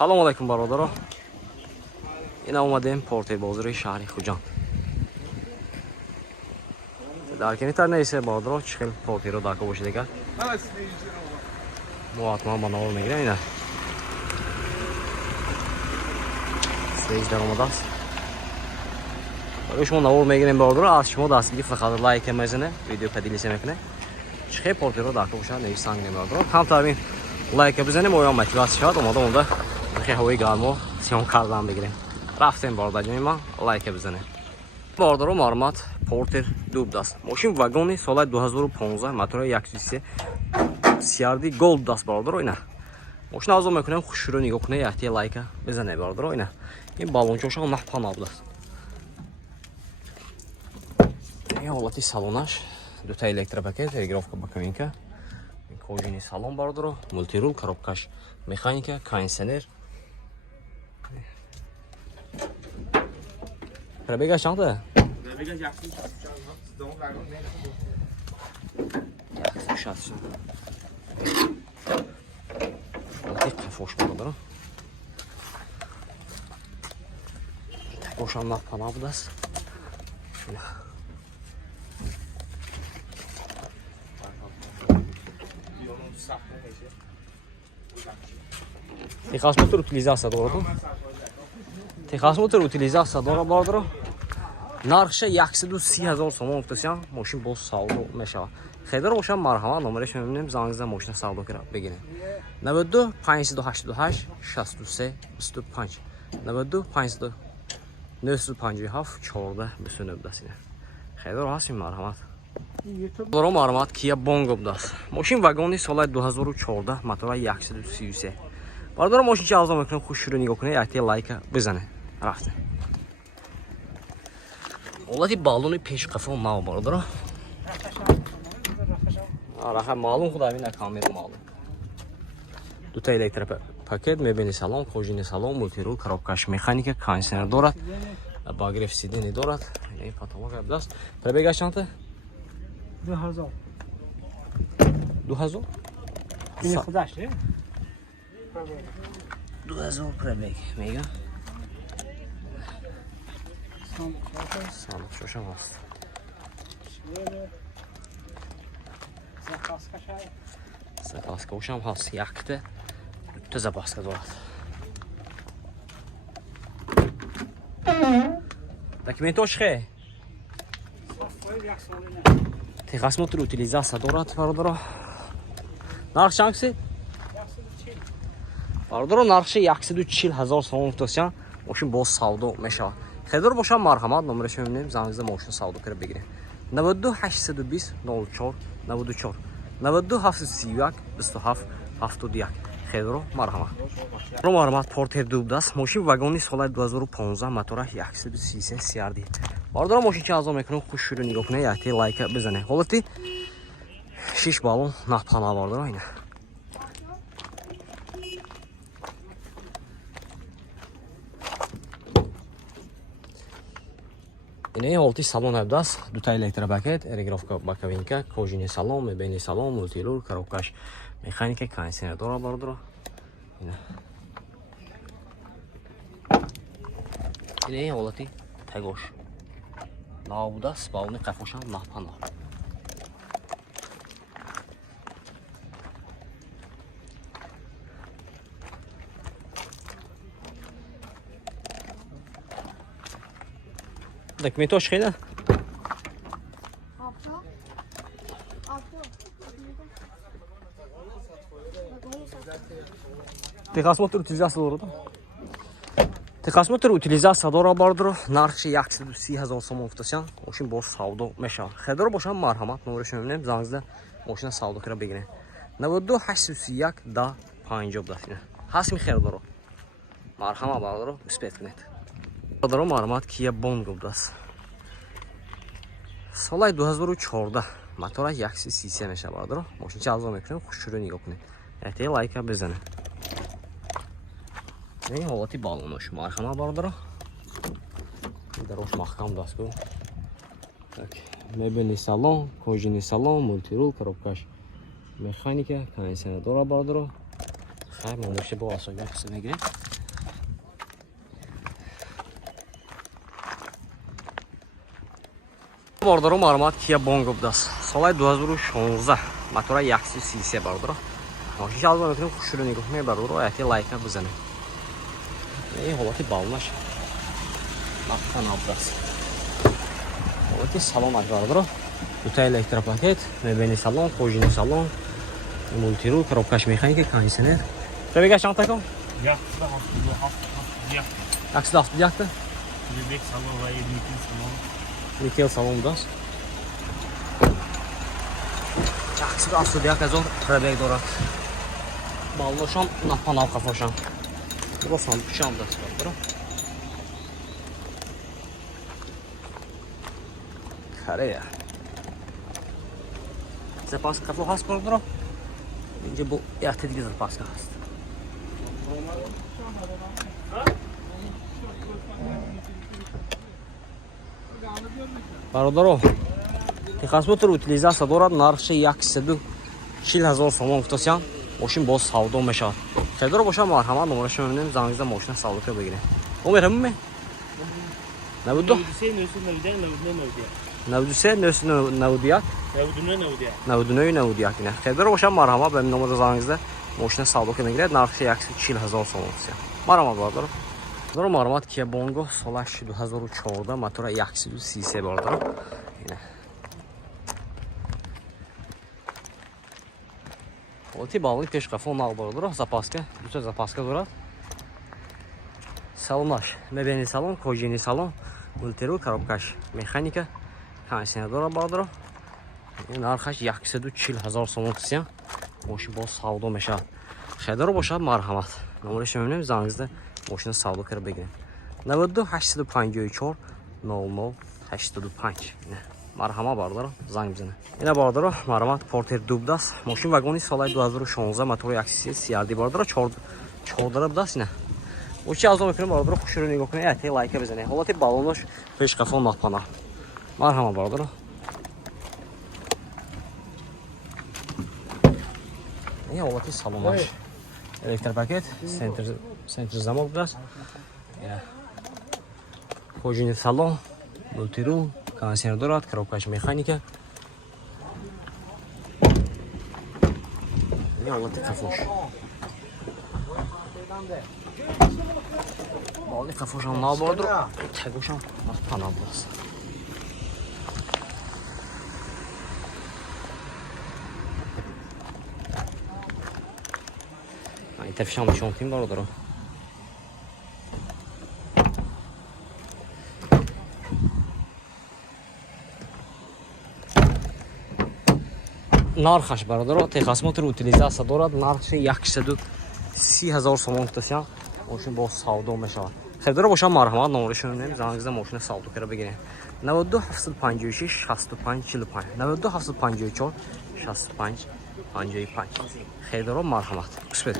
Салом алейкум бародаро. Ина омадем порти бозори шаҳри Хуҷанд. Дар кемитар неисе бародаро чӣ хел портиро дар кобоши дигар. Мо ҳатман ба навор мегирем ина. Стейж дар омадааст. Барои шумо навор мегирем бародаро, аз шумо дастгирӣ фақат лайк мезанед, видео падилиса мекунед. Чӣ хел портиро дар кобоши неиш санг бародаро. Камтар бин лайк бизанем, оям мотиватсия шавад, омада бихи ҳавои гармо сиён кардан бигирем. Рафтем бардар ҷои ман, лайк бизанем. Бардаро маълумот портер дуб даст. Мошин вагони соли 2015, мотори 133 CRD Gold даст бардаро ина. Мошин арзон мекунем, хушро нигоҳ кунед, яхтия лайка бизанед бардаро ина. Ин баллончошон наҳпана будаст. Ин ҳолати салонаш, дута электропакет, регировка боковинка. Кожини салон бардаро, мультирул, коробкаш механика, кондиционер. Пробегаш чанта? Пробегаш 160. Қафош бардаро. Такошам наҳпана будаст. Техосмотр утилизация дорад. Техосмотр утилизация дорад бардаро. Нархша 130,000 сомон гуфтасям, мошин боз савдо мешавад. Хедар бошам марҳамат, номераш мебинем, занг зам мошина савдо кара бигирем. 92 588 63 25 92 500 957 14 29 даст. Хедар ҳастим марҳамат. Баро маълумот Kia Bongo даст. Мошин вагони соли 2014, мотори 133. Бардаро мошин чӣ арзон мекунем, хушро нигоҳ кунед, яхтия лайка бизанед. Рафтем. ҳолати баллони пешқафо нав бардаро. Раха маълум худа бина камер маълум. Дута электропакет, мебини салон, кожини салон, мультирул, коробкаш механика, кондиционер дорад, багреф сидени дорад. Ин потолок даст. Пробегаш чанта? 2000. 2000? 2000 пробег мега. Sandık şoşam ast. Zapaska uşam has yaktı. Ütte zapaska dolat. Dokumenti oşxe. Техосмотр утилизация дорад бародаро. Нарх чанкси? Бародаро нархши 140,000 сомон гуфтасям, мошин боз савдо мешавад. Хедар бошам марҳамат, номераш мебинем, зангза мошина савдо кара бигирем. 92 820 04 94 92 731 27 71. Хедаро марҳамат. Ро марҳамат портер дуб даст. Мошин вагони соли 2015, мотора 133 CRD. Бародаро мошин чӣ арзон мекунем, хушро нигоҳ кунед, яхтия лайка бизанед. ҳолати 6 баллон наҳпана бардаро ина. Ин ҳолати салон абдаст, дута электропакет, регировка боковинка, кожини салон, мебини салон, мультирул, коробкаш механика, кондиционер дорад бардаро. Ин ҳолати тагош нав будаст, баллони қафошам наҳпана. Документош хеда? Техосмотр утилизация дорад. Техосмотр утилизация дорад бардаро. Нархши 130,000 сомон гуфтасям, мошин боз савдо мешавад. Хедар бошам марҳамат, номераш мебинем, зангзда мошина савдо кара бигирем. 92 831 10 50 даст. ҳастми хедаро. Марҳамат бардаро, успех кунед. Бардаро маълумот Kia Bongo даст. Соли 2014, мотора 133 мешавад бардаро. Мошин чӣ арзон мекунем, хушро нигоҳ кунед, яхтия лайка бизанед. Ин ҳолати баллонош марҳамат бардаро. Дарош маҳкам даст гӯ. Мебини салон, кожини салон, мультирул, коробкаш механика, кондиционер дорад бардаро. Хайр, мо мошин бо осоиша мегирем. Бардору мармат Kia Bongo будаст. Соли 2016 мотора 133 бардору. Машин алба мекунем хушро нигоҳ мебардору аяти лайка бизанем. Ин ҳолати балнаш. Мақтана будаст. ҳолати салонаш бардору. Дута электропакет, мебини салон, қожини салон, мультирул, коробкаш механика, кондитсионер. Пробега чанд таком? 171. Bebek salon va Nikil salon. Nikil salon budaст. 171,000 пробег дорад. Балношам напанал қафошам. Росам пишам будаст бардору. Корея. Запаска қафо ҳаст бардору. Инҷа бу яхта дига запаска ҳаст. Бародаро, техосмотр утилизация дорад, нархши 140,000 сомон гуфтасиян. Мошин боз савдо мешавад. Хедаро боша марҳамат номерашо мебинем, зангизда мошина савдо кар бигирем. Номер ҳамме? 92 93 91 ина. Хедаро боша марҳамат ба номер зангизда мошина савдо кар бигирем, нархши 140,000 сомон гуфтасиян. Марҳамат бародаро. Дору марҳамат Kia Bongo солаш 2014 мотора 133 бародаро. Ина. ҳолати балони пешқафо нағд бародаро, запаска, дута запаска дорад. Салонаш, мебини салон, кожини салон, мультирул, коробкаш механика, кондитсионер дорад бародаро. Ин нархаш 140,000 сомон гуфтасиян. Мошин боз савдо мешавад. Хедаро бошад марҳамат. Номерашо мебинем, зангизда мошина савдо кар бигирем. 92 854 00 85. Марҳамат бародаро, занг бизанем. Ина бародаро, марҳамат Porter дубдаст. Мошин вагони соли 2016 мотори 130 CRD бародаро 4 будаст ина. Очи азо мекунем бародаро, хушро нигоҳ кунед, аяти лайка бизанед. ҳолати балонош пешқафо нақпана. Марҳамат бародаро. Ин ҳолати салонаш. Электропакет, центр замок будаст. Кожини салон, мультирул, кондитсионер дорад, коробкаш механика. Ин ҳолати қафош. Балони қафошам нав бародаро, тагошам нақпана будаст. Тафишам нишонтим бародаро. нархаш бародаро, техосмотр утилизация дорад, нархши 130,000 сомон гуфтасиян. Мошин боз савдо мешавад. Хедаро боша марҳамат номерашо мебинем, зангизда мошина савдо кара бигирем. 92 756 65 45 92 754 65 55. Хедаро марҳамат. Успех.